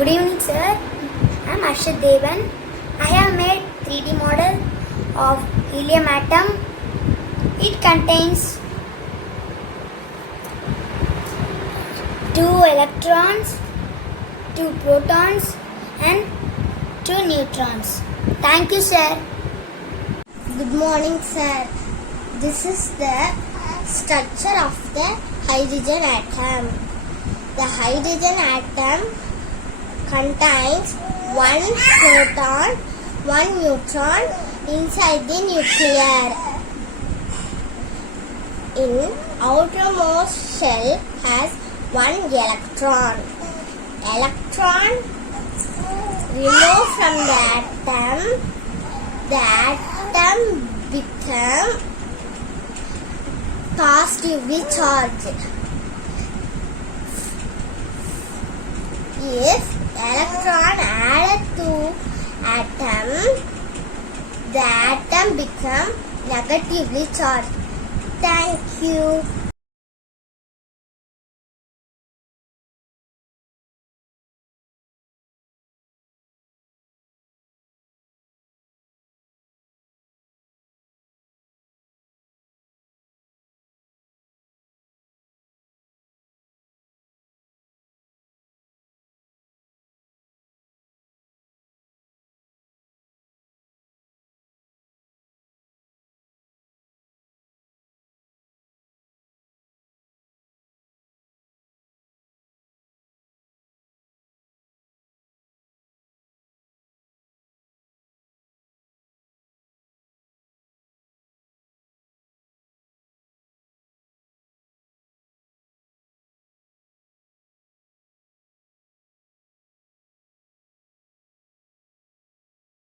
Good evening, sir. I am Arshad Devan. I have made 3D model of helium atom. It contains 2 electrons, 2 protons and 2 neutrons. Thank you, sir. Good morning, sir. This is the structure of the hydrogen atom. The hydrogen atom contains 1 proton, 1 neutron inside the nuclear. In outermost shell has 1 electron. Electron removed from the atom become positively charged. If electron added to atom, the atom become negatively charged. Thank you.